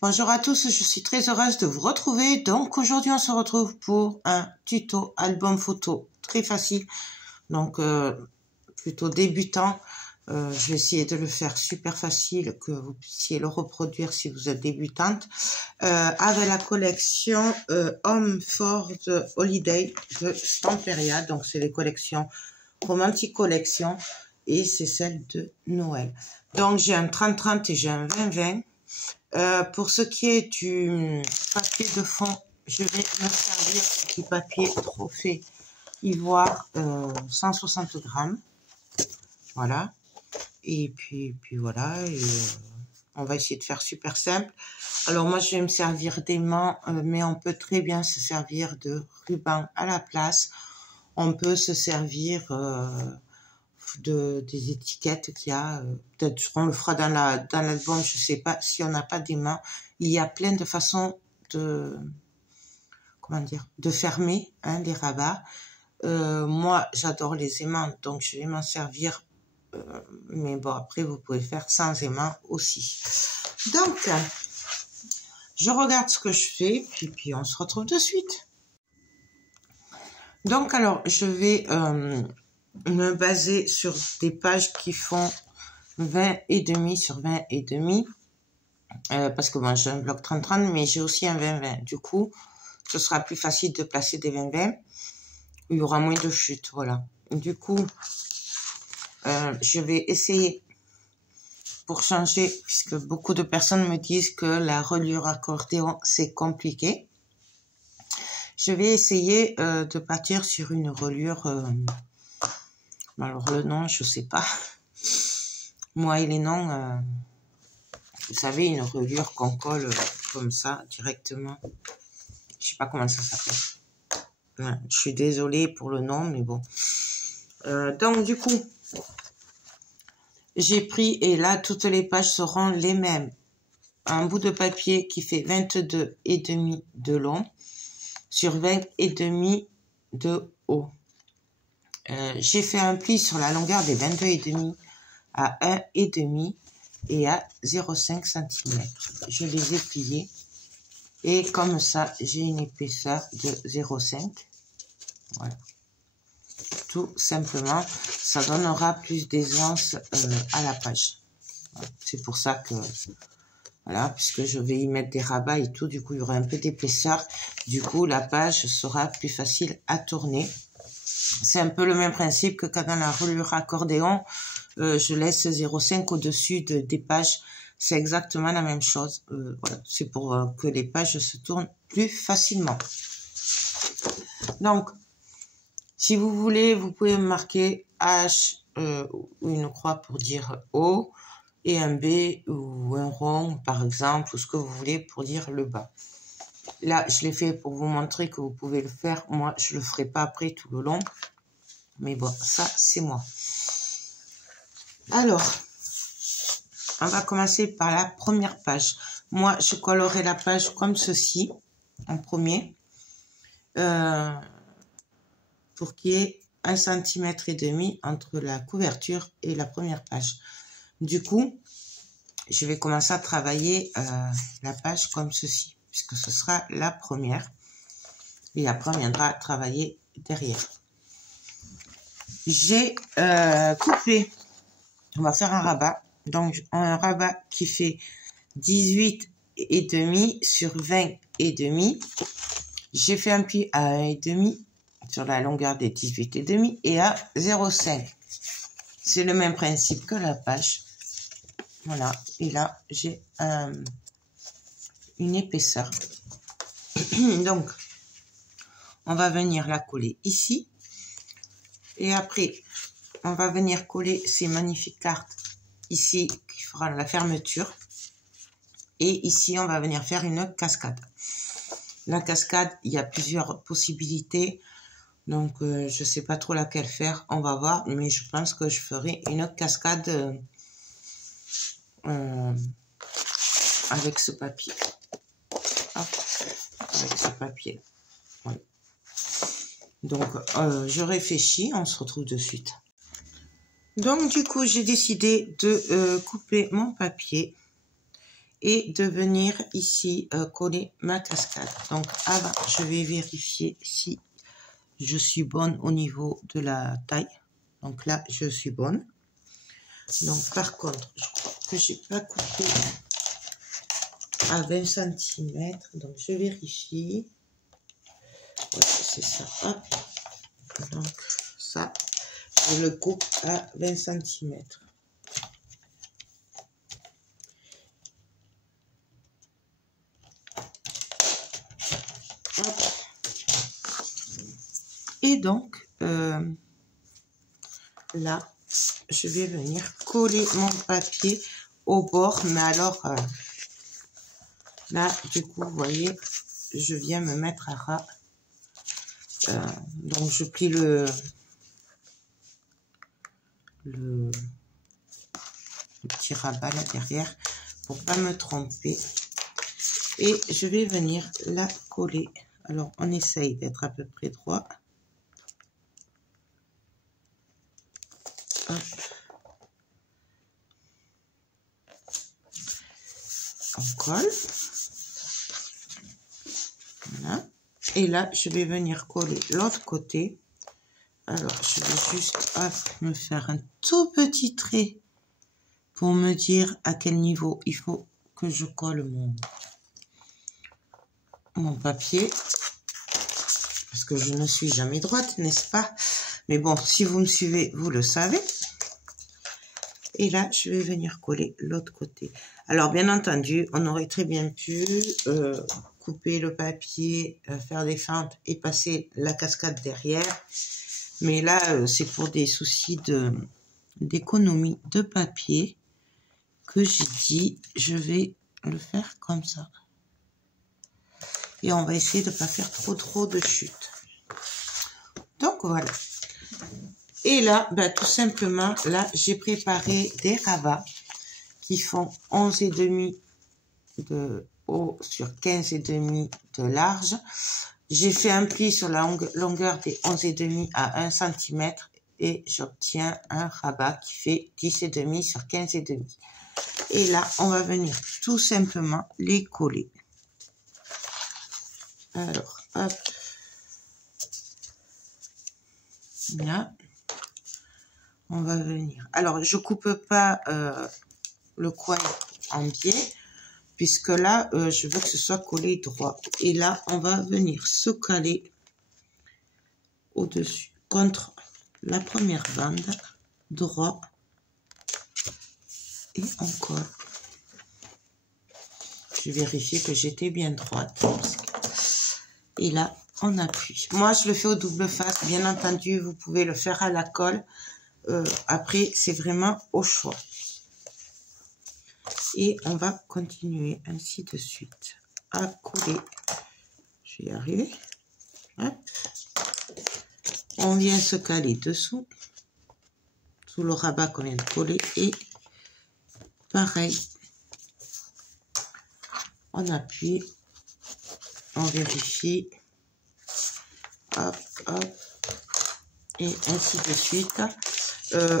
Bonjour à tous, je suis très heureuse de vous retrouver. Donc aujourd'hui on se retrouve pour un tuto album photo très facile, donc plutôt débutant. Je vais essayer de le faire super facile, que vous puissiez le reproduire si vous êtes débutante, avec la collection Home for the Holiday de Stamperia. Donc c'est les collections Romantic Collection et c'est celle de Noël. Donc j'ai un 30-30 et j'ai un 20-20. Pour ce qui est du papier de fond, je vais me servir du papier trophée ivoire 160 grammes. Voilà. Et puis voilà. Et, on va essayer de faire super simple. Alors moi, je vais me servir d'aimant, mais on peut très bien se servir de ruban à la place. On peut se servir des étiquettes qu'il y a, peut-être on le fera dans l'album, je sais pas, si on n'a pas d'aimant, il y a plein de façons de, comment dire, de fermer les rabats. Moi j'adore les aimants, donc je vais m'en servir, mais bon, après vous pouvez faire sans aimant aussi. Donc je regarde ce que je fais, puis on se retrouve de suite. Donc alors je vais me baser sur des pages qui font 20,5 sur 20,5, parce que moi j'ai un bloc 30-30, mais j'ai aussi un 20-20. Du coup, ce sera plus facile de placer des 20-20. Il y aura moins de chute, voilà. Du coup, je vais essayer, pour changer, puisque beaucoup de personnes me disent que la reliure accordéon, c'est compliqué. Je vais essayer de partir sur une reliure... alors le nom, je sais pas. Moi et les noms, vous savez, une reliure qu'on colle comme ça directement. Je sais pas comment ça s'appelle. Ouais, je suis désolée pour le nom, mais bon. Donc du coup, j'ai pris, et là toutes les pages seront les mêmes. Un bout de papier qui fait 22,5 de long sur 20,5 de haut. J'ai fait un pli sur la longueur des 22,5 à 1,5 et à 0,5 cm. Je les ai pliés et comme ça, j'ai une épaisseur de 0,5. Voilà. Tout simplement, ça donnera plus d'aisance à la page. Voilà. C'est pour ça que, voilà, puisque je vais y mettre des rabats et tout, du coup, il y aura un peu d'épaisseur. Du coup, la page sera plus facile à tourner. C'est un peu le même principe que quand dans la reliure accordéon, je laisse 0,5 au-dessus des pages. C'est exactement la même chose. Voilà. C'est pour que les pages se tournent plus facilement. Donc, si vous voulez, vous pouvez marquer H ou une croix pour dire O et un B ou un rond, par exemple, ou ce que vous voulez pour dire le bas. Là, je l'ai fait pour vous montrer que vous pouvez le faire. Moi, je le ferai pas après tout le long. Mais bon, ça, c'est moi. Alors, on va commencer par la première page. Moi, je collerai la page comme ceci, en premier, pour qu'il y ait 1,5 cm entre la couverture et la première page. Du coup, je vais commencer à travailler la page comme ceci, puisque ce sera la première. Et après, on viendra travailler derrière. J'ai coupé, on va faire un rabat, donc un rabat qui fait 18,5 sur 20,5. J'ai fait un pli à 1,5 sur la longueur des 18,5 et à 0,5. C'est le même principe que la page. Voilà, et là j'ai une épaisseur. Donc, on va venir la coller ici. Et après, on va venir coller ces magnifiques cartes ici qui fera la fermeture. Et ici, on va venir faire une cascade. La cascade, il y a plusieurs possibilités. Donc, je ne sais pas trop laquelle faire. On va voir. Mais je pense que je ferai une cascade avec ce papier. Hop, avec ce papier. Voilà. Donc, je réfléchis, on se retrouve de suite. Donc, du coup, j'ai décidé de couper mon papier et de venir ici coller ma cascade. Donc avant, je vais vérifier si je suis bonne au niveau de la taille. Donc là, je suis bonne. Donc par contre, je crois que j'ai pas coupé à 20 cm. Donc je vérifie. Ouais, c'est ça. Hop. Donc ça, je le coupe à 20 cm. Hop. Et donc, là, je vais venir coller mon papier au bord. Mais alors, là, du coup, vous voyez, je viens me mettre à ras. Donc, je plie le petit rabat là derrière pour pas me tromper. Et je vais venir la coller. Alors, on essaye d'être à peu près droit. Hop. On colle. Voilà. Et là, je vais venir coller l'autre côté. Alors, je vais juste hop, me faire un tout petit trait pour me dire à quel niveau il faut que je colle mon papier. Parce que je ne suis jamais droite, n'est-ce pas? Mais bon, si vous me suivez, vous le savez. Et là, je vais venir coller l'autre côté. Alors, bien entendu, on aurait très bien pu couper le papier, faire des fentes et passer la cascade derrière. Mais là, c'est pour des soucis d'économie de papier que j'ai dit, je vais le faire comme ça. Et on va essayer de ne pas faire trop de chute. Donc, voilà. Et là, ben, tout simplement, là, j'ai préparé des rabats qui font 11,5 de haut sur 15,5 de large. J'ai fait un pli sur la longueur des 11,5 à 1 cm et j'obtiens un rabat qui fait 10,5 sur 15,5. Et là, on va venir tout simplement les coller. Alors, hop. Là. On va venir. Alors, je coupe pas le coin en biais, puisque là, je veux que ce soit collé droit. Et là, on va venir se caler au-dessus, contre la première bande, droit, et on colle. Je vérifie que j'étais bien droite. Et là, on appuie. Moi, je le fais au double face. Bien entendu, vous pouvez le faire à la colle. Après, c'est vraiment au choix. Et on va continuer ainsi de suite à coller. Je vais y arriver. Hop. On vient se caler dessous, sous le rabat qu'on vient de coller. Et pareil, on appuie, on vérifie. Hop, hop. Et ainsi de suite.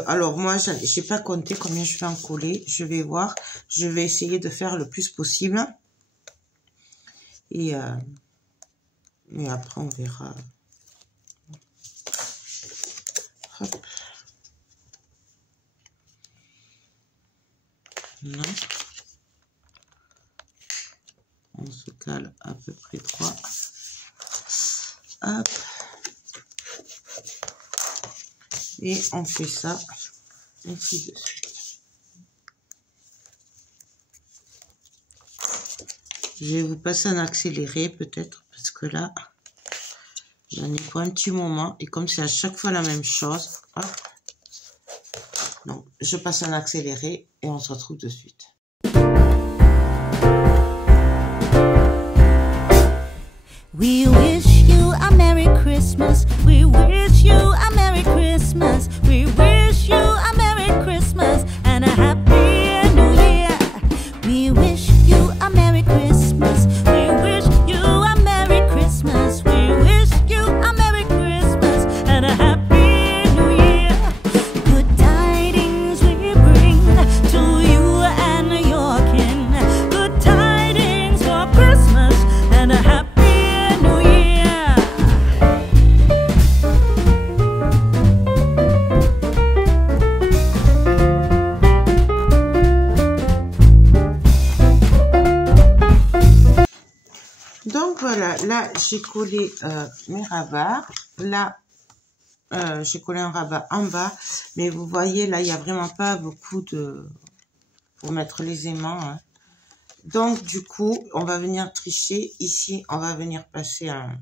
Alors moi, j'ai pas compté combien je vais en coller. Je vais voir. Je vais essayer de faire le plus possible. Et après, on verra. Hop. Non. On se cale à peu près droit. Hop. Et on fait ça ainsi de suite. Je vais vous passer en accéléré peut-être parce que là, j'en ai pour un petit moment. Et comme c'est à chaque fois la même chose, hop. Donc je passe en accéléré et on se retrouve de suite. We wish you a Merry Christmas. We wish you a Merry Christmas. We wish you a Merry Christmas and a Happy New Year. We wish you a Merry Christmas. We wish you a Merry Christmas. We wish you a Merry Christmas and a Happy New Year. Good tidings we bring to you and your kin. Good j'ai collé mes rabats. Là, j'ai collé un rabat en bas. Mais vous voyez, là, il n'y a vraiment pas beaucoup de... pour mettre les aimants. Hein. Donc, du coup, on va venir tricher. Ici, on va venir passer un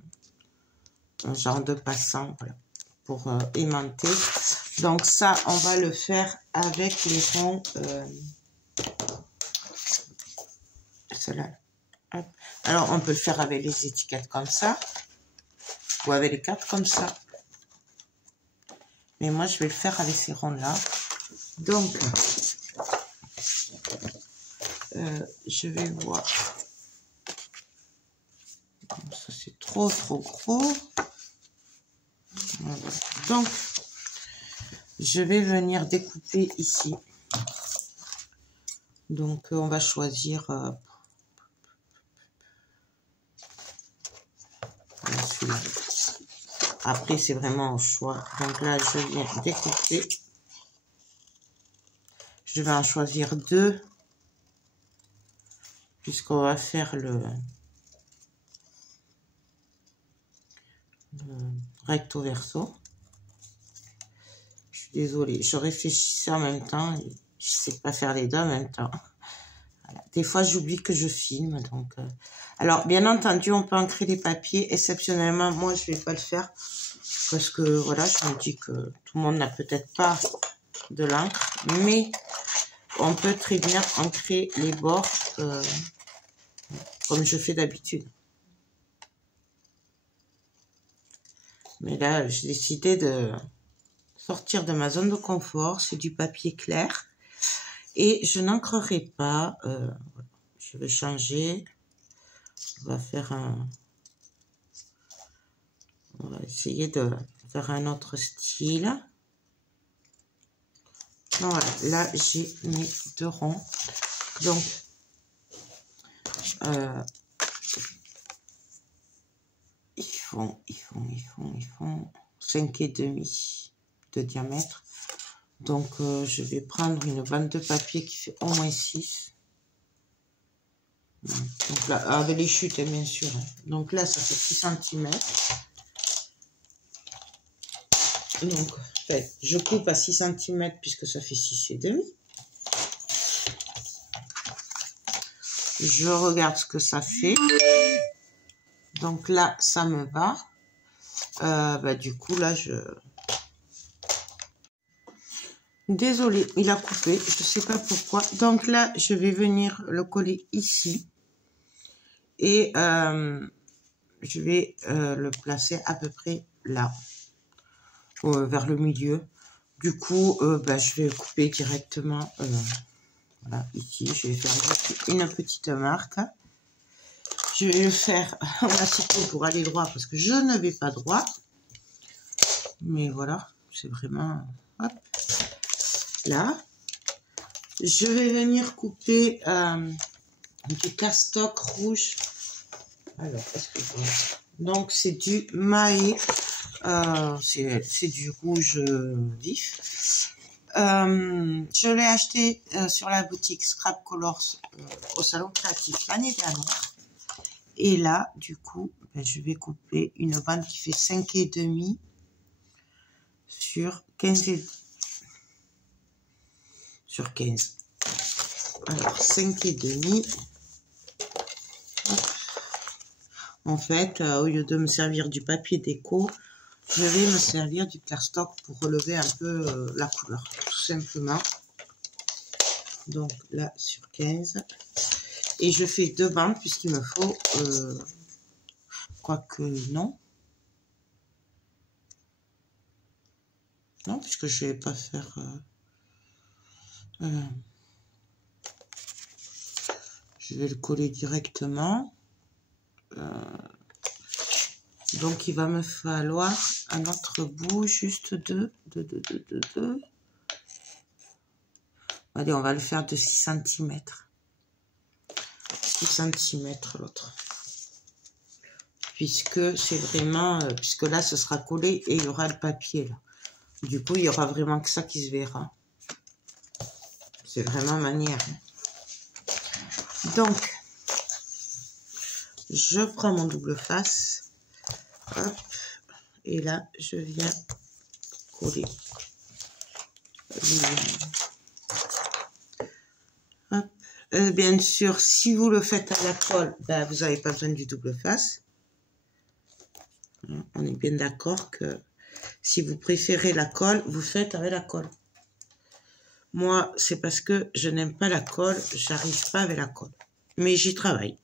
genre de passant, voilà, pour aimanter. Donc, ça, on va le faire avec les ronds... cela. Alors, on peut le faire avec les étiquettes comme ça. Ou avec les cartes comme ça. Mais moi, je vais le faire avec ces ronds-là. Donc, je vais voir. Ça, c'est trop gros. Voilà. Donc, je vais venir découper ici. Donc, on va choisir celui-là. Après, c'est vraiment au choix. Donc là, je viens découper. Je vais en choisir 2. Puisqu'on va faire le recto verso. Je suis désolée, je réfléchissais en même temps. Et je ne sais pas faire les deux en même temps. Voilà. Des fois, j'oublie que je filme. Donc, alors, bien entendu, on peut ancrer les papiers. Exceptionnellement, moi, je ne vais pas le faire. Parce que, voilà, je me dis que tout le monde n'a peut-être pas de l'encre. Mais on peut très bien ancrer les bords comme je fais d'habitude. Mais là, j'ai décidé de sortir de ma zone de confort. C'est du papier clair. Et je n'ancrerai pas. Je vais changer. On va faire un... On va essayer de faire un autre style. Voilà, là j'ai mes 2 ronds. Donc, ils font 5,5 de diamètre. Donc, je vais prendre une bande de papier qui fait au moins 6. Donc là, avec les chutes, bien sûr. Donc là, ça fait 6 cm. Donc, en fait, je coupe à 6 cm puisque ça fait 6,5. Je regarde ce que ça fait. Donc là, ça me va. Du coup, là, Désolée, il a coupé. Je ne sais pas pourquoi. Donc là, je vais venir le coller ici. Et je vais le placer à peu près là. Vers le milieu. Du coup, je vais couper directement voilà, ici. Je vais faire une petite marque. Je vais le faire en assiette pour aller droit parce que je ne vais pas droit. Mais voilà, c'est vraiment... Hop, là. Je vais venir couper du cardstock rouge. Alors, excusez-moi. Donc, c'est du Mahé. C'est du rouge vif. Je l'ai acheté sur la boutique Scrap Colors au Salon Créatif l'année dernière. Et là, du coup, je vais couper une bande qui fait 5,5 sur 15. Sur 15. Alors, 5,5. En fait, au lieu de me servir du papier déco, je vais me servir du cardstock pour relever un peu la couleur, tout simplement. Donc là, sur 15. Et je fais 2 bandes puisqu'il me faut... quoique non. Non, puisque je ne vais pas faire... je vais le coller directement. Donc, il va me falloir un autre bout, juste 2. Allez, on va le faire de 6 cm. 6 cm l'autre. Puisque c'est vraiment... puisque là, ce sera collé et il y aura le papier là. Du coup, il y aura vraiment que ça qui se verra. C'est vraiment manière. Donc, je prends mon double face. Hop. Et là, je viens coller. Hop. Bien sûr, si vous le faites à la colle, ben, vous n'avez pas besoin du double face. On est bien d'accord que si vous préférez la colle, vous faites avec la colle. Moi, c'est parce que je n'aime pas la colle, j'arrive pas avec la colle. Mais j'y travaille.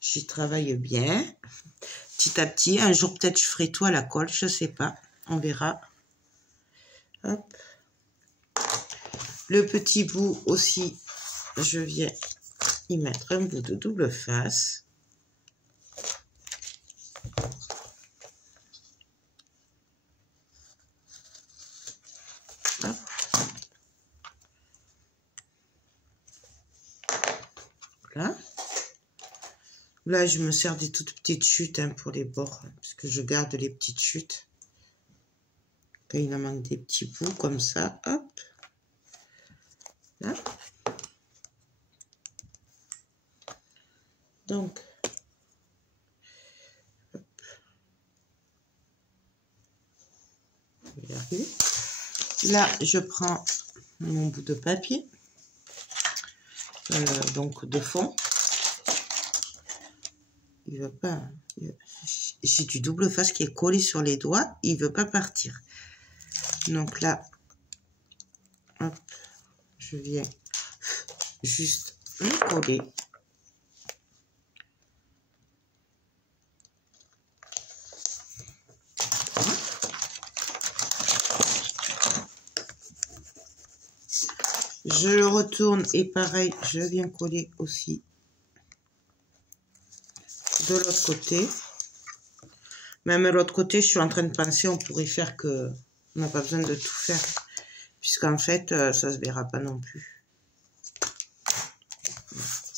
J'y travaille bien. Petit à petit, un jour peut-être je ferai tout à la colle, je sais pas. On verra. Hop. Le petit bout aussi, je viens y mettre un bout de double face. Hop. Là. Là, je me sers des toutes petites chutes hein, pour les bords, hein, parce que je garde les petites chutes. Quand il en manque des petits bouts comme ça, hop. Là. Donc, hop. Je vais y arriver. Là, je prends mon bout de papier, donc de fond. Il veut pas. J'ai du double face qui est collé sur les doigts. Il veut pas partir. Donc là, hop, je viens juste le coller. Je le retourne et pareil, je viens coller aussi de l'autre côté. Même de l'autre côté, je suis en train de penser, on pourrait faire que... On n'a pas besoin de tout faire. Puisqu'en fait, ça se verra pas non plus.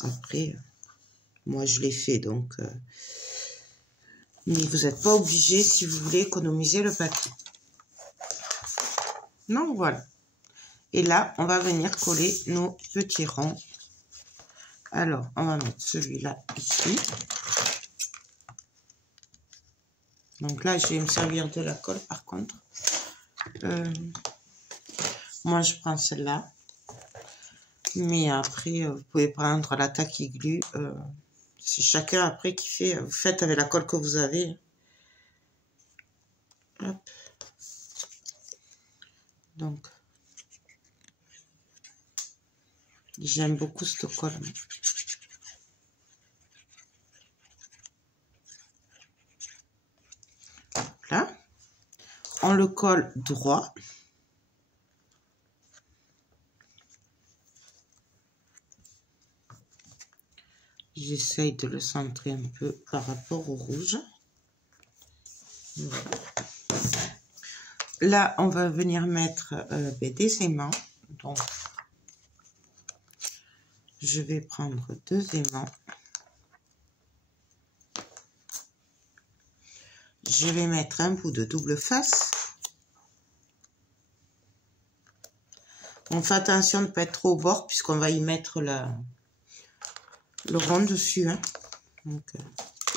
Après, moi je l'ai fait, donc... mais vous n'êtes pas obligé si vous voulez économiser le papier. Donc voilà. Et là, on va venir coller nos petits ronds. Alors, on va mettre celui-là ici. Donc là, je vais me servir de la colle par contre. Moi, je prends celle-là. Mais après, vous pouvez prendre la tacky glue. C'est chacun après qui fait. Vous faites avec la colle que vous avez. Hop. Donc, j'aime beaucoup cette colle. Là, on le colle droit. J'essaye de le centrer un peu par rapport au rouge. Voilà. Là, on va venir mettre des aimants. Donc, je vais prendre 2 aimants. Je vais mettre un bout de double face. On fait attention de ne pas être trop au bord puisqu'on va y mettre le rond dessus. Hein. Donc,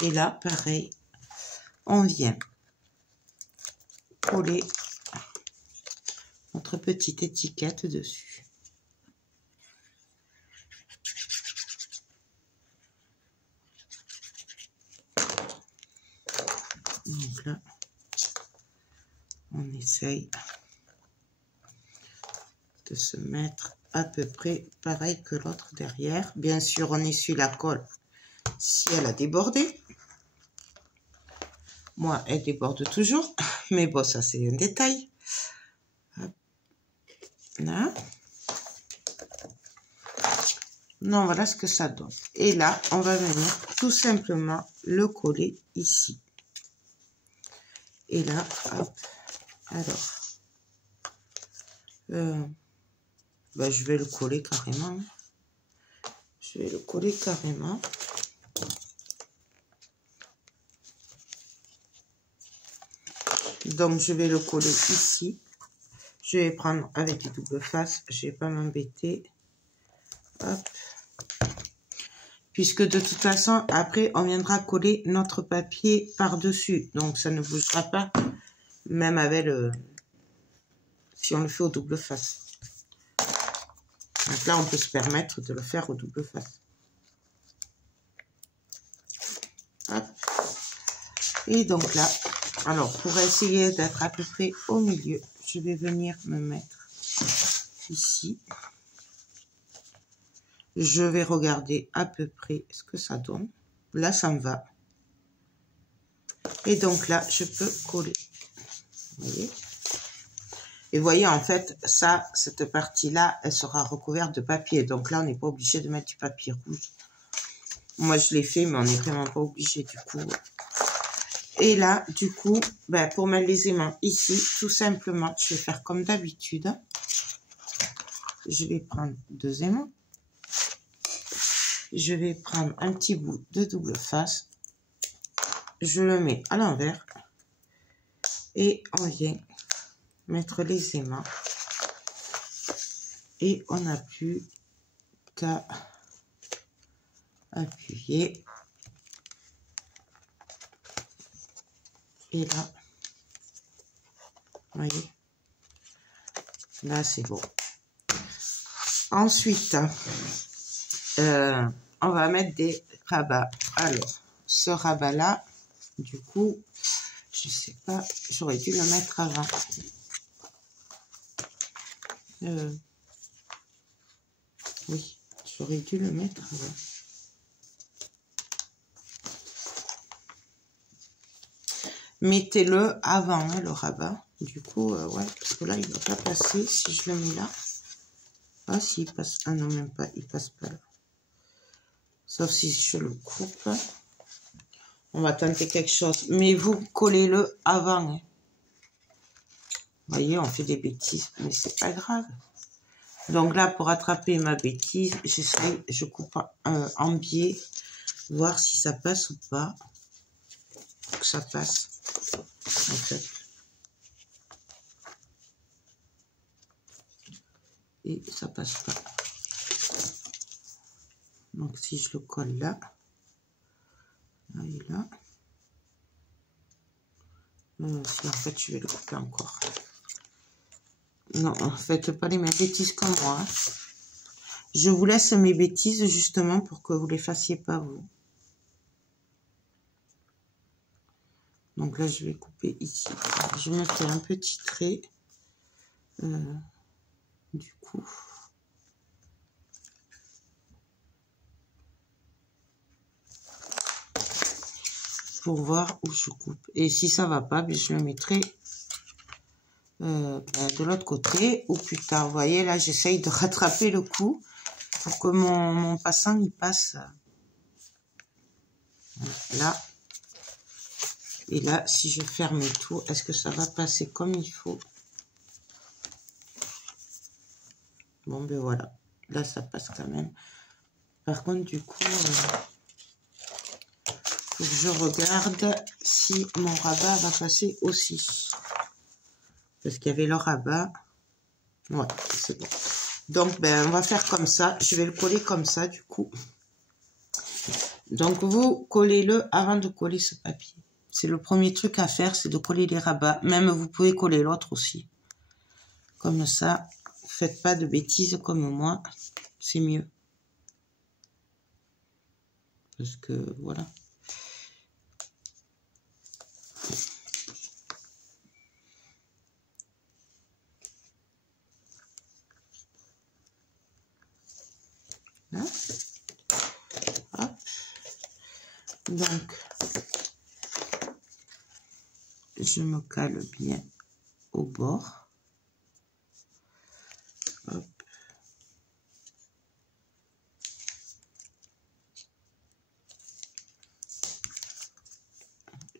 et là, pareil, on vient coller notre petite étiquette dessus. Donc là, on essaye de se mettre à peu près pareil que l'autre derrière. Bien sûr, on essuie la colle si elle a débordé. Moi, elle déborde toujours, mais bon, ça c'est un détail. Hop. Là. Non, voilà ce que ça donne. Et là, on va venir tout simplement le coller ici. Et là, hop, alors, ben, je vais le coller carrément. Je vais le coller carrément. Donc, je vais le coller ici. Je vais prendre avec les doubles faces. Je ne vais pas m'embêter. Hop. puisque de toute façon, après, on viendra coller notre papier par-dessus. Donc, ça ne bougera pas, même avec le... si on le fait au double face. Donc là, on peut se permettre de le faire au double face. Hop. Et donc là, alors, pour essayer d'être à peu près au milieu, je vais venir me mettre ici. Je vais regarder à peu près ce que ça donne. Là, ça me va. Et donc là, je peux coller. Vous voyez? Et vous voyez, en fait, ça, cette partie-là, elle sera recouverte de papier. Donc là, on n'est pas obligé de mettre du papier rouge. Moi, je l'ai fait, mais on n'est vraiment pas obligé du coup. Et là, du coup, ben, pour mettre les aimants ici, tout simplement, je vais faire comme d'habitude. Je vais prendre 2 aimants. Je vais prendre un petit bout de double face. Je le mets à l'envers. Et on vient mettre les aimants. Et on n'a plus qu'à appuyer. Et là, vous voyez, là c'est bon. Ensuite, on va mettre des rabats. Alors, ce rabat-là, du coup, je sais pas, j'aurais dû le mettre avant. Oui, j'aurais dû le mettre avant. Mettez-le avant, hein, le rabat. Du coup, ouais, parce que là, il ne va pas passer si je le mets là. Ah, si, il passe. Ah non, même pas, il passe pas là. Sauf si je le coupe. On va tenter quelque chose. Mais vous collez-le avant. Hein. Vous voyez, on fait des bêtises, mais c'est pas grave. Donc là, pour attraper ma bêtise, j'essaye, je coupe en biais, voir si ça passe ou pas. Faut que ça passe. En fait. Et ça passe pas. Donc si je le colle là, là et là, si en fait je vais le couper encore. Non, faites pas les mêmes bêtises que moi. Hein. Je vous laisse mes bêtises justement pour que vous les fassiez pas vous. Donc là, je vais couper ici. Je mettrai un petit trait. Du coup. Pour voir où je coupe. Et si ça va pas, je le mettrai de l'autre côté ou plus tard. Vous voyez, là, j'essaye de rattraper le coup pour que mon passant il passe là. Et là, si je ferme tout, est-ce que ça va passer comme il faut? Bon, ben voilà. Là, ça passe quand même. Par contre, du coup, faut que je regarde si mon rabat va passer aussi. Parce qu'il y avait le rabat. Ouais, c'est bon. Donc, ben, on va faire comme ça. Je vais le coller comme ça, du coup. Donc, vous collez-le avant de coller ce papier. C'est le premier truc à faire, c'est de coller les rabats. Même vous pouvez coller l'autre aussi. Comme ça, faites pas de bêtises comme moi. C'est mieux. Parce que, voilà. Là. Hop. Donc, je me cale bien au bord. Hop.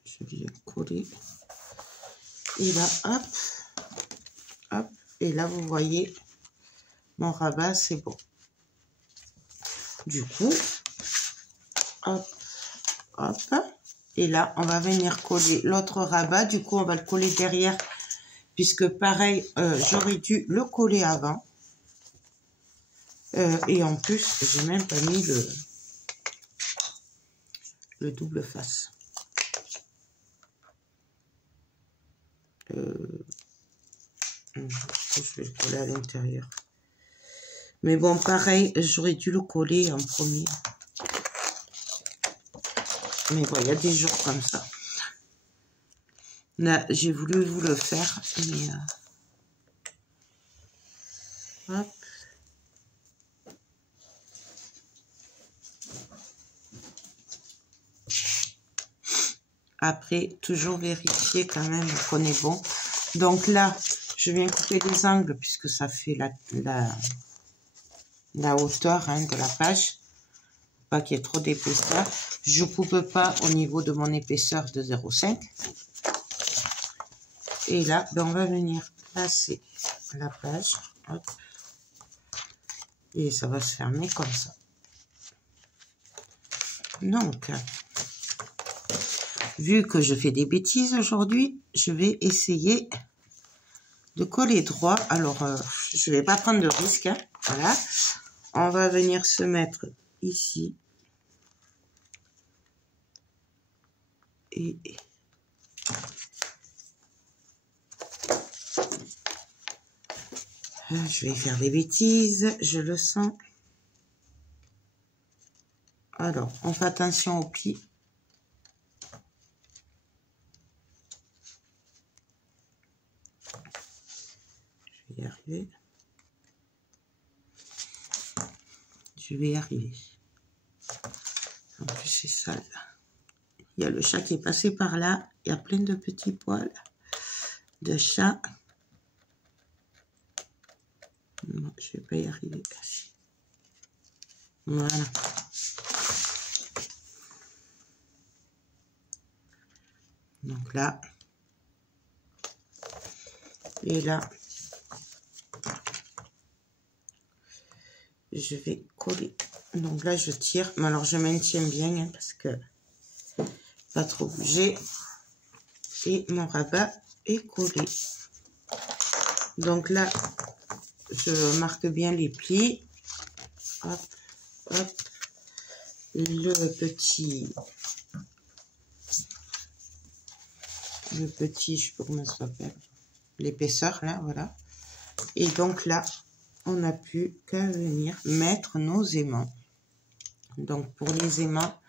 Je viens coller. Et là, hop, hop. Et là, vous voyez, mon rabat, c'est bon. Du coup, hop, hop. Et là, on va venir coller l'autre rabat. Du coup, on va le coller derrière. Puisque pareil, j'aurais dû le coller avant. Et en plus, j'ai même pas mis le double face. Je vais le coller à l'intérieur. Mais bon, pareil, j'aurais dû le coller en premier. Mais bon, il y a des jours comme ça. Là, j'ai voulu vous le faire, mais... hop. Après, toujours vérifier quand même qu'on est bon. Donc là, je viens couper les angles puisque ça fait la hauteur hein, de la page. Pas qu'il y ait trop d'épaisseur. Je coupe pas au niveau de mon épaisseur de 0,5. Et là, ben, on va venir placer la page. Hop. Et ça va se fermer comme ça. Donc, vu que je fais des bêtises aujourd'hui, je vais essayer de coller droit. Alors, je vais pas prendre de risque. Hein. Voilà. On va venir se mettre ici. Et je vais faire des bêtises, je le sens. Alors, on fait attention au pli. Je vais y arriver. Je vais y arriver. En plus, c'est sale. Il y a le chat qui est passé par là. Il y a plein de petits poils de chat. Non, je ne vais pas y arriver. Voilà. Donc là. Et là. Je vais coller. Donc là, je tire. Mais alors, je maintiens bien hein, parce que pas trop bouger. Et mon rabat est collé. Donc là, je marque bien les plis. Hop, hop. Le petit, je sais pas comment ça s'appelle, l'épaisseur là, voilà. Et donc là, on n'a plus qu'à venir mettre nos aimants. Donc pour les aimants,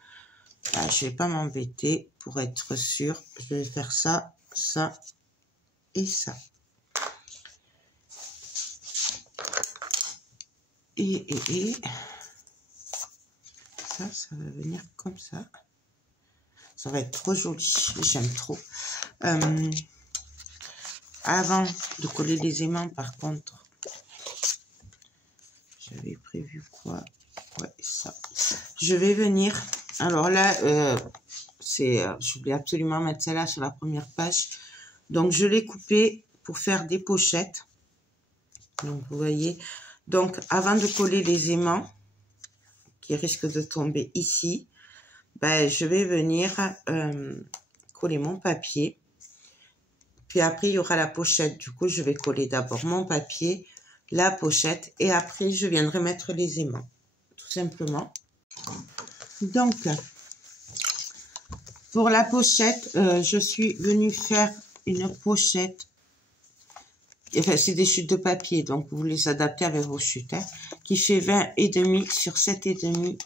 là, je vais pas m'embêter pour être sûr. Je vais faire ça, ça et ça. Et ça va venir comme ça. Ça va être trop joli. J'aime trop. Avant de coller les aimants, par contre, j'avais prévu quoi? Ouais, ça. Je vais venir. Alors là, je voulais absolument mettre celle-là sur la première page. Donc, je l'ai coupé pour faire des pochettes. Donc, vous voyez. Donc, avant de coller les aimants, qui risquent de tomber ici, ben, je vais venir coller mon papier. Puis après, il y aura la pochette. Du coup, je vais coller d'abord mon papier, la pochette, et après, je viendrai mettre les aimants. Tout simplement. Donc, pour la pochette, je suis venue faire une pochette. Enfin, c'est des chutes de papier, donc vous les adaptez avec vos chutes, hein, qui fait 20,5 sur 7,5.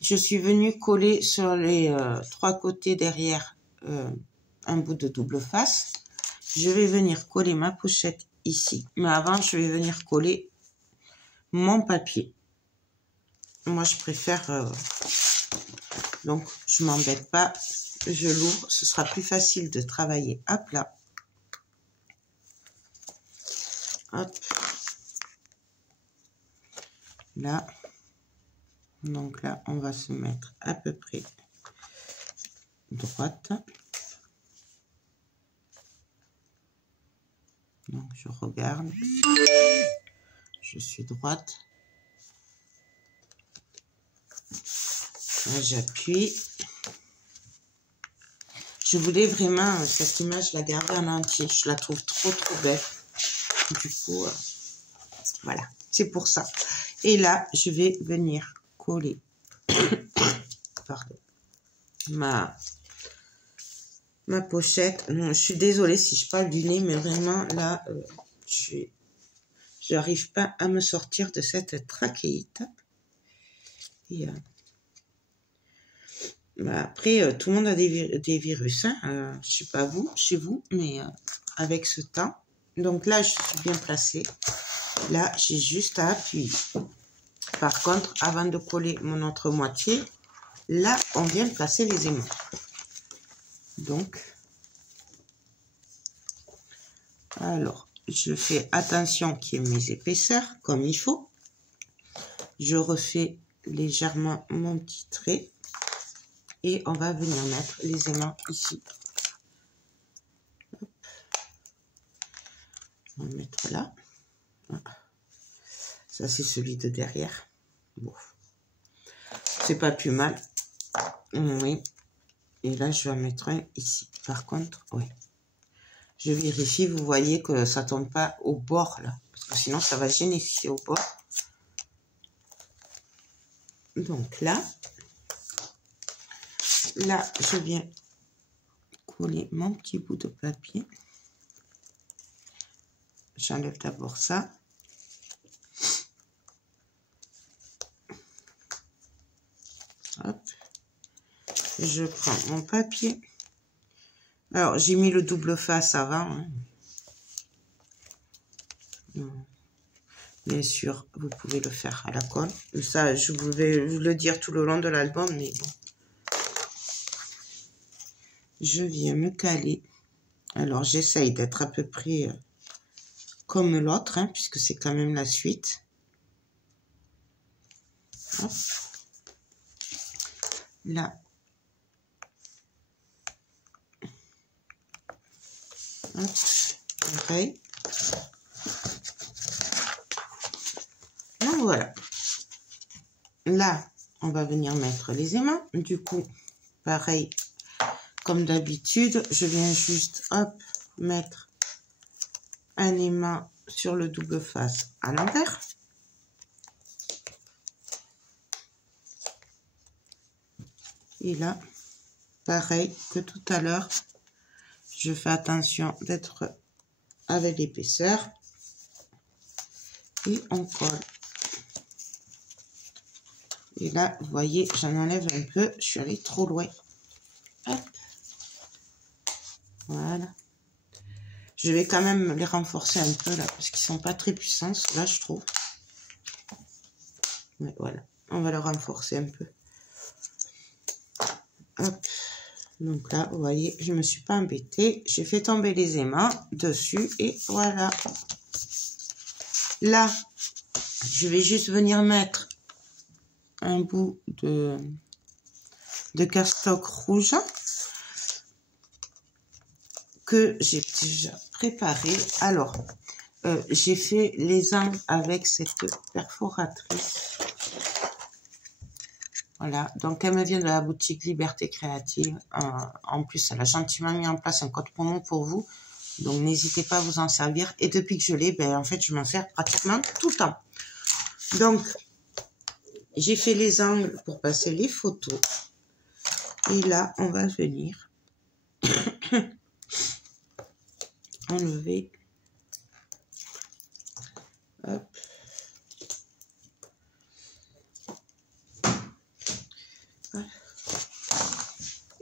Je suis venue coller sur les 3 côtés derrière un bout de double face. Je vais venir coller ma pochette ici, mais avant, je vais venir coller mon papier. Moi, je préfère... donc, je m'embête pas, je l'ouvre, ce sera plus facile de travailler à plat. Hop. Là. Donc là, on va se mettre à peu près droite. Donc, je regarde. Je suis droite. Là, j'appuie. Je voulais vraiment cette image la garder en entier. Je la trouve trop belle. Du coup, voilà, c'est pour ça. Et là, je vais venir coller. Pardon. ma pochette. Non, je suis désolée si je parle du nez, mais vraiment là, je n'arrive pas à me sortir de cette trachéite. Et, après, tout le monde a des virus, hein. Je sais pas vous, chez vous, mais avec ce temps. Donc là, je suis bien placée. Là, j'ai juste à appuyer. Par contre, avant de coller mon autre moitié, là, on vient placer les aimants. Donc, alors, je fais attention qu'il y ait mes épaisseurs, comme il faut. Je refais légèrement mon petit trait. Et on va venir mettre les aimants ici. Hop. On va le mettre là. Ça, c'est celui de derrière. Bon. C'est pas plus mal. Oui. Et là, je vais en mettre un ici. Par contre, oui. Je vérifie, vous voyez que ça tombe pas au bord, là. Parce que sinon, ça va gêner si c'est au bord. Donc là, je viens coller mon petit bout de papier. J'enlève d'abord ça. Hop. Je prends mon papier. Alors, j'ai mis le double face avant. Hein. Bien sûr, vous pouvez le faire à la colle. Ça, je vais vous le dire tout le long de l'album, mais bon. Je viens me caler. Alors, j'essaye d'être à peu près comme l'autre, hein, puisque c'est quand même la suite. Hop. Là. Hop. Pareil. Donc, voilà. Là, on va venir mettre les aimants. Du coup, pareil. Comme d'habitude, je viens juste, hop, mettre un aimant sur le double face à l'envers. Et là, pareil que tout à l'heure, je fais attention d'être avec l'épaisseur. Et on colle. Et là, vous voyez, j'en enlève un peu, je suis allée trop loin. Hop. Voilà. Je vais quand même les renforcer un peu là, parce qu'ils sont pas très puissants, là je trouve. Mais voilà, on va le renforcer un peu. Hop. Donc là, vous voyez, je me suis pas embêtée. J'ai fait tomber les aimants dessus et voilà. Là, je vais juste venir mettre un bout de cardstock rouge que j'ai déjà préparé. Alors, j'ai fait les angles avec cette perforatrice. Voilà, donc elle me vient de la boutique Liberté Créative. En plus, elle a gentiment mis en place un code promo pour vous. Donc, n'hésitez pas à vous en servir. Et depuis que je l'ai, ben, en fait, je m'en sers pratiquement tout le temps. Donc, j'ai fait les angles pour passer les photos. Et là, on va venir enlever. Hop.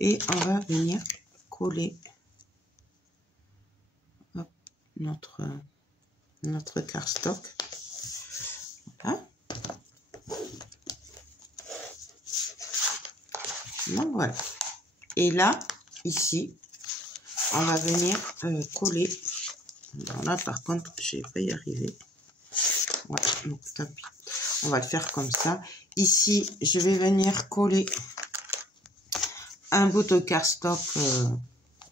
Et on va venir coller hop, notre cardstock. Voilà. Donc voilà. Et là, ici, on va venir coller. Alors là, par contre, je ne vais pas y arriver. Voilà, donc tant pis. On va le faire comme ça. Ici, je vais venir coller un bout de cardstock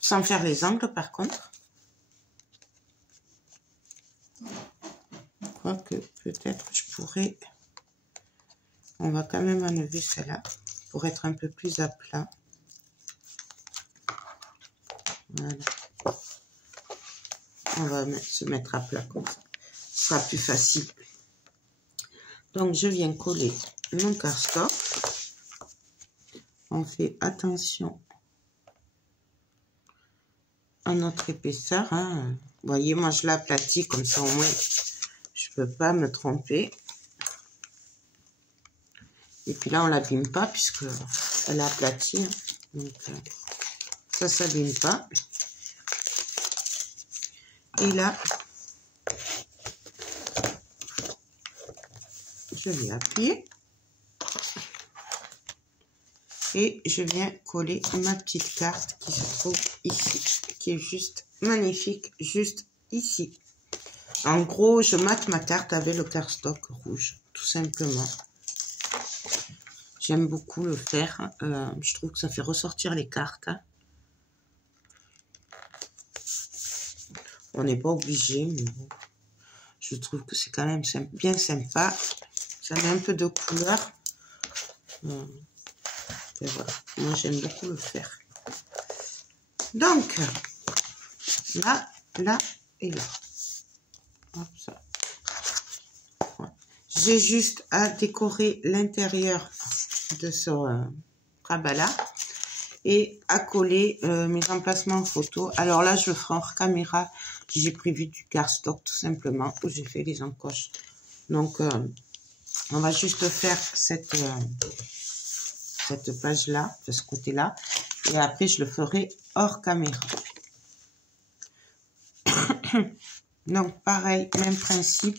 sans faire les angles, par contre. Quoique, peut-être, je pourrais... On va quand même enlever celle-là pour être un peu plus à plat. Voilà. On va se mettre à plat comme ça. Ce sera plus facile. Donc, je viens coller mon cardstock. on fait attention à notre épaisseur. Hein. Vous voyez, moi je l'aplatis comme ça, au moins je peux pas me tromper. Et puis là, on l'abîme pas puisque elle est aplatie. Hein. Donc ça s'abîme pas. Et là, je vais appuyer. Et je viens coller ma petite carte qui se trouve ici, qui est juste magnifique, juste ici. En gros, je mate ma carte avec le cardstock rouge, tout simplement. J'aime beaucoup le faire. Je trouve que ça fait ressortir les cartes. Hein. On n'est pas obligé, mais bon, je trouve que c'est quand même bien sympa. Ça met un peu de couleur. Et voilà, moi j'aime beaucoup le faire. Donc, là, là et là. Hop, ça. Voilà. J'ai juste à décorer l'intérieur de ce rabat-là et à coller mes emplacements photo. Alors là, je le ferai hors caméra. J'ai prévu du cardstock tout simplement où j'ai fait les encoches. Donc, on va juste faire cette page-là, de ce côté-là. Et après, je le ferai hors caméra. Donc, pareil, même principe.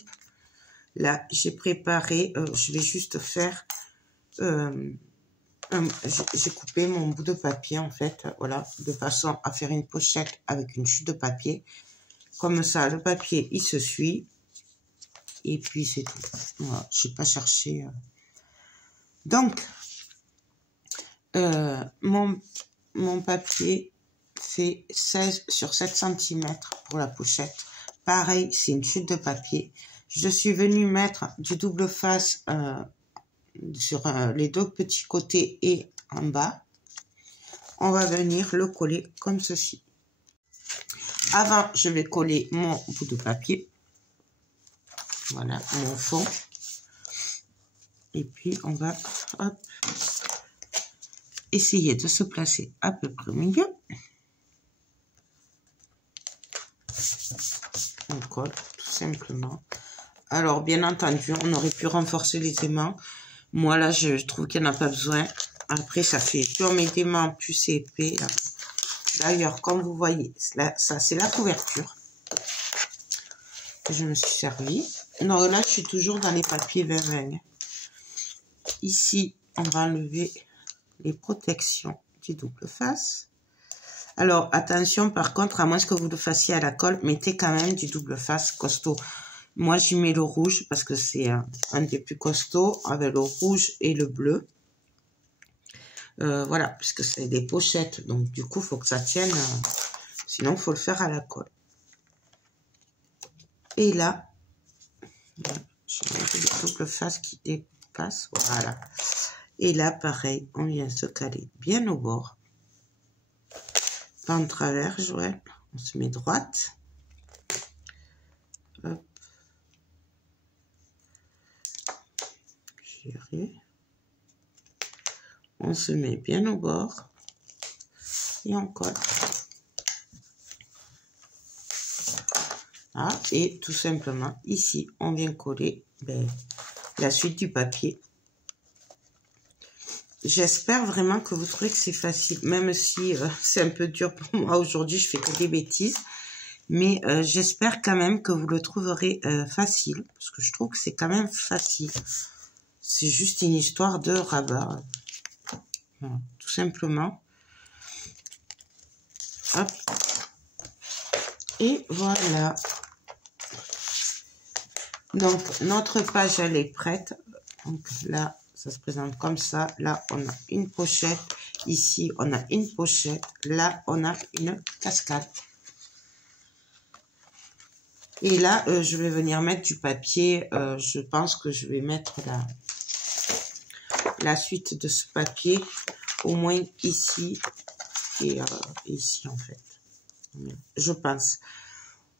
Là, j'ai préparé, je vais juste faire... j'ai coupé mon bout de papier, en fait. Voilà, de façon à faire une pochette avec une chute de papier. Comme ça, le papier, il se suit. Et puis, c'est tout. Voilà, je n'ai pas cherché. Donc... mon papier fait 16 sur 7 cm pour la pochette. Pareil, c'est une chute de papier. Je suis venue mettre du double face sur les deux petits côtés et en bas. On va venir le coller comme ceci. Avant, je vais coller mon bout de papier. Voilà, mon fond. Et puis, on va... Hop, essayer de se placer à peu près au milieu. On colle tout simplement. Alors, bien entendu, on aurait pu renforcer les aimants. Moi, là, je trouve qu'il n'y en a pas besoin. Après, ça fait plus on met des aimants, plus c'est épais. D'ailleurs, comme vous voyez, là, ça, c'est la couverture que je me suis servi. Non, là, je suis toujours dans les papiers 20-20. Ici, on va enlever les protections du double face. Alors, attention, par contre, à moins que vous le fassiez à la colle, mettez quand même du double face costaud. Moi, j'y mets le rouge parce que c'est un des plus costauds avec le rouge et le bleu. Voilà, puisque c'est des pochettes. Donc, du coup, il faut que ça tienne. Sinon, il faut le faire à la colle. Et là, je mets le double face qui dépasse. Voilà. Et là, pareil, on vient se caler bien au bord. Pas en travers, ouais. On se met droite. Hop. Gérer. On se met bien au bord. Et on colle. Ah, et tout simplement, ici, on vient coller la suite du papier. J'espère vraiment que vous trouvez que c'est facile, même si c'est un peu dur pour moi aujourd'hui, je fais que des bêtises. Mais j'espère quand même que vous le trouverez facile, parce que je trouve que c'est quand même facile. C'est juste une histoire de rabat. Voilà, tout simplement. Hop. Et voilà. Donc, notre page, elle est prête. Donc là, ça se présente comme ça. Là, on a une pochette. Ici, on a une pochette. Là, on a une cascade. Et là, je vais venir mettre du papier. Je pense que je vais mettre la suite de ce papier. Au moins ici et ici, en fait. Je pense.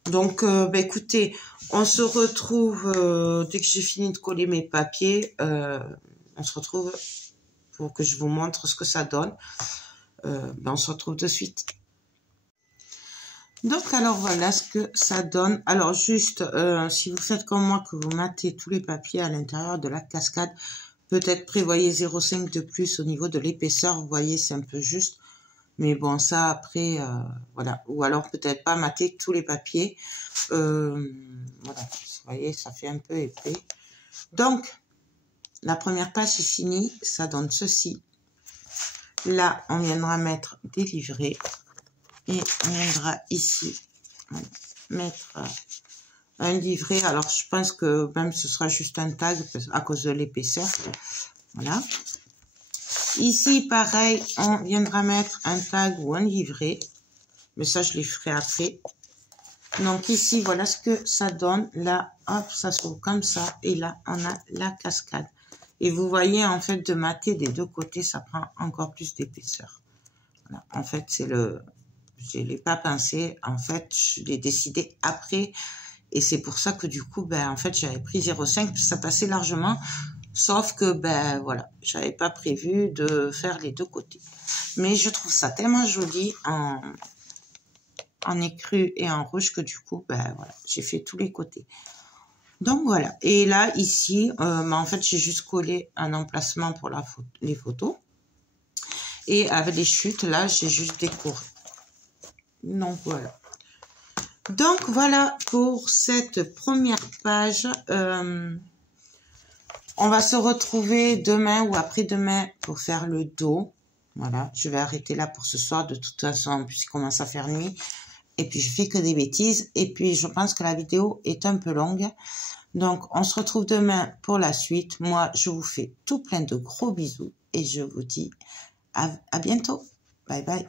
Donc, écoutez, on se retrouve dès que j'ai fini de coller mes papiers. On se retrouve pour que je vous montre ce que ça donne. On se retrouve de suite. Donc, alors voilà ce que ça donne. Alors, juste, si vous faites comme moi, que vous matez tous les papiers à l'intérieur de la cascade, peut-être prévoyez 0,5 de plus au niveau de l'épaisseur. Vous voyez, c'est un peu juste. Mais bon, ça, après, voilà. Ou alors, peut-être pas mater tous les papiers. Voilà, vous voyez, ça fait un peu épais. Donc, la première page est finie. Ça donne ceci. Là, on viendra mettre des livrets. Et on viendra ici mettre un livret. Alors, je pense que même ce sera juste un tag à cause de l'épaisseur. Voilà. Ici, pareil, on viendra mettre un tag ou un livret. Mais ça, je les ferai après. Donc ici, voilà ce que ça donne. Là, hop, ça se trouve comme ça. Et là, on a la cascade. Et vous voyez, en fait, de mater des deux côtés, ça prend encore plus d'épaisseur. Voilà. En fait, c'est le... Je ne l'ai pas pincé. En fait, je l'ai décidé après. Et c'est pour ça que du coup, en fait, j'avais pris 0,5. Ça passait largement. Sauf que, voilà, j'avais pas prévu de faire les deux côtés. Mais je trouve ça tellement joli en écru et en rouge que du coup, voilà, j'ai fait tous les côtés. Donc voilà. Et là, ici, en fait, j'ai juste collé un emplacement pour les photos. Et avec les chutes, là, j'ai juste décoré. Donc voilà. Donc voilà pour cette première page. On va se retrouver demain ou après-demain pour faire le dos. Voilà, je vais arrêter là pour ce soir. De toute façon, puisqu'il commence à faire nuit. Et puis, je fais que des bêtises. Et puis, je pense que la vidéo est un peu longue. Donc, on se retrouve demain pour la suite. Moi, je vous fais tout plein de gros bisous. Et je vous dis à bientôt. Bye bye.